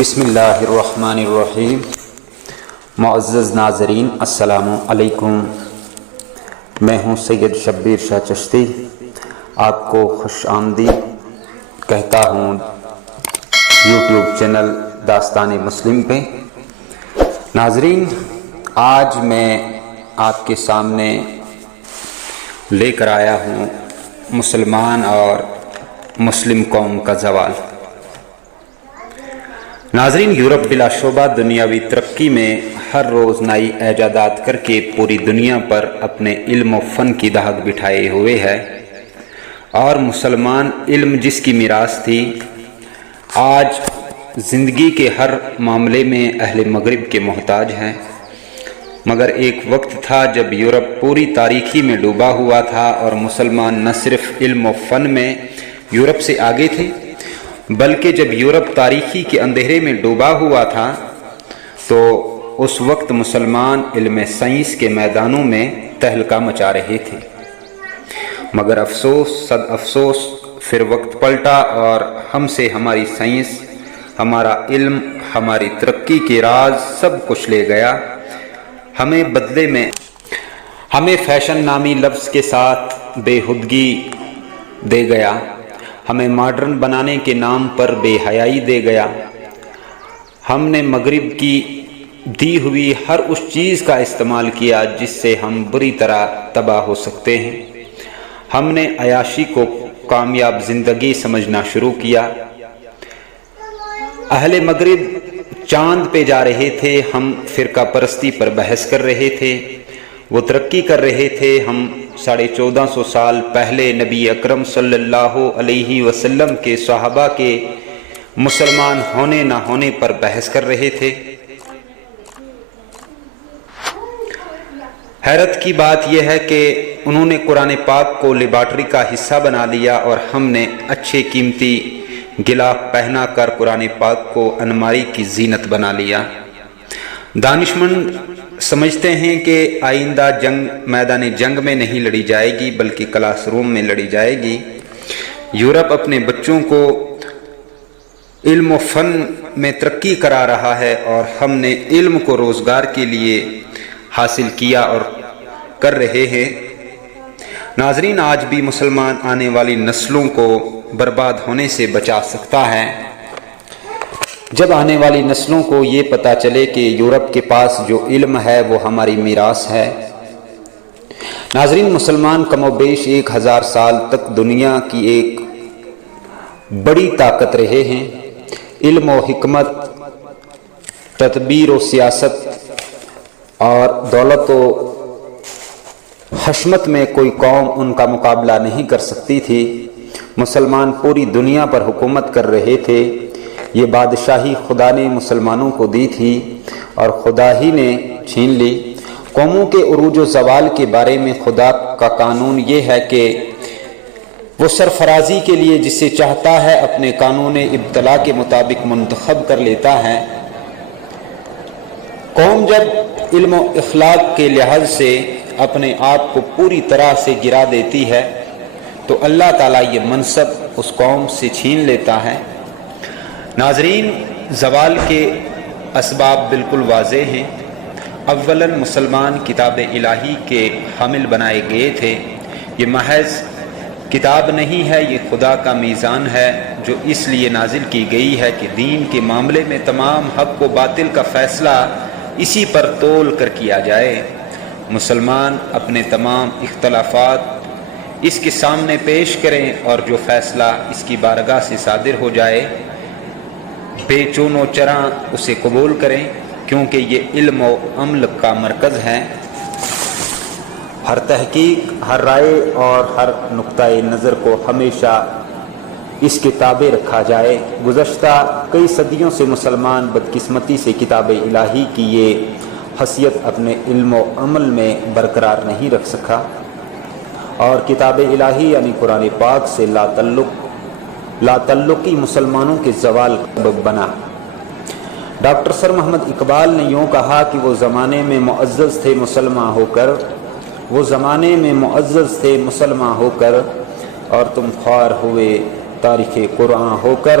بسم اللہ الرحمن الرحیم۔ معزز ناظرین السلام علیکم، میں ہوں سید شبیر شاہ چشتی، آپ کو خوش آمدید کہتا ہوں یوٹیوب چینل داستان مسلم پہ۔ ناظرین، آج میں آپ کے سامنے لے کر آیا ہوں مسلمان اور مسلم قوم کا زوال۔ ناظرین، یورپ بلا شبہ دنیاوی ترقی میں ہر روز نئی ایجادات کر کے پوری دنیا پر اپنے علم و فن کی دھاک بٹھائے ہوئے ہے، اور مسلمان علم جس کی میراث تھی، آج زندگی کے ہر معاملے میں اہل مغرب کے محتاج ہیں۔ مگر ایک وقت تھا جب یورپ پوری تاریکی میں ڈوبا ہوا تھا، اور مسلمان نہ صرف علم و فن میں یورپ سے آگے تھے، بلکہ جب یورپ تاریکی کے اندھیرے میں ڈوبا ہوا تھا تو اس وقت مسلمان علم سائنس کے میدانوں میں تہلکہ مچا رہے تھے۔ مگر افسوس، صد افسوس، پھر وقت پلٹا اور ہم سے ہماری سائنس، ہمارا علم، ہماری ترقی کے راز سب کچھ لے گیا۔ ہمیں بدلے میں ہمیں فیشن نامی لفظ کے ساتھ بے ہودگی دے گیا، ہمیں ماڈرن بنانے کے نام پر بے حیائی دے گیا۔ ہم نے مغرب کی دی ہوئی ہر اس چیز کا استعمال کیا جس سے ہم بری طرح تباہ ہو سکتے ہیں۔ ہم نے عیاشی کو کامیاب زندگی سمجھنا شروع کیا۔ اہل مغرب چاند پہ جا رہے تھے، ہم فرقہ پرستی پر بحث کر رہے تھے۔ وہ ترقی کر رہے تھے، ہم 1450 سال پہلے نبی اکرم صلی اللہ علیہ وسلم کے صحابہ کے مسلمان ہونے نہ ہونے پر بحث کر رہے تھے۔ حیرت کی بات یہ ہے کہ انہوں نے قرآن پاک کو لیبارٹری کا حصہ بنا لیا، اور ہم نے اچھے قیمتی غلاف پہنا کر قرآن پاک کو الماری کی زینت بنا لیا۔ دانشمند سمجھتے ہیں کہ آئندہ جنگ میدان جنگ میں نہیں لڑی جائے گی بلکہ کلاس روم میں لڑی جائے گی۔ یورپ اپنے بچوں کو علم و فن میں ترقی کرا رہا ہے، اور ہم نے علم کو روزگار کے لیے حاصل کیا اور کر رہے ہیں۔ ناظرین، آج بھی مسلمان آنے والی نسلوں کو برباد ہونے سے بچا سکتا ہے جب آنے والی نسلوں کو یہ پتہ چلے کہ یورپ کے پاس جو علم ہے وہ ہماری میراث ہے۔ ناظرین، مسلمان کم و بیش 1000 سال تک دنیا کی ایک بڑی طاقت رہے ہیں۔ علم و حکمت، تدبیر و سیاست اور دولت و حشمت میں کوئی قوم ان کا مقابلہ نہیں کر سکتی تھی۔ مسلمان پوری دنیا پر حکومت کر رہے تھے۔ یہ بادشاہی خدا نے مسلمانوں کو دی تھی اور خدا ہی نے چھین لی۔ قوموں کے عروج و زوال کے بارے میں خدا کا قانون یہ ہے کہ وہ سرفرازی کے لیے جسے چاہتا ہے اپنے قانون ابتلا کے مطابق منتخب کر لیتا ہے۔ قوم جب علم و اخلاق کے لحاظ سے اپنے آپ کو پوری طرح سے گرا دیتی ہے تو اللہ تعالیٰ یہ منصب اس قوم سے چھین لیتا ہے۔ ناظرین، زوال کے اسباب بالکل واضح ہیں۔ اولاً مسلمان کتاب الہی کے حامل بنائے گئے تھے۔ یہ محض کتاب نہیں ہے، یہ خدا کا میزان ہے جو اس لیے نازل کی گئی ہے کہ دین کے معاملے میں تمام حق و باطل کا فیصلہ اسی پر تول کر کیا جائے۔ مسلمان اپنے تمام اختلافات اس کے سامنے پیش کریں، اور جو فیصلہ اس کی بارگاہ سے صادر ہو جائے بے چون و چراں اسے قبول کریں، کیونکہ یہ علم و عمل کا مرکز ہے۔ ہر تحقیق، ہر رائے اور ہر نقطۂ نظر کو ہمیشہ اس کے تابع رکھا جائے۔ گزشتہ کئی صدیوں سے مسلمان بدقسمتی سے کتاب الہی کی یہ حیثیت اپنے علم و عمل میں برقرار نہیں رکھ سکا، اور کتاب الہی یعنی قرآن پاک سے لا تعلقی مسلمانوں کے زوال کا سبب بنا۔ ڈاکٹر سر محمد اقبال نے یوں کہا کہ وہ زمانے میں معزز تھے مسلمان ہو کر، وہ زمانے میں معزز تھے مسلمان ہو کر، اور تم خوار ہوئے تاریخ قرآن ہو کر۔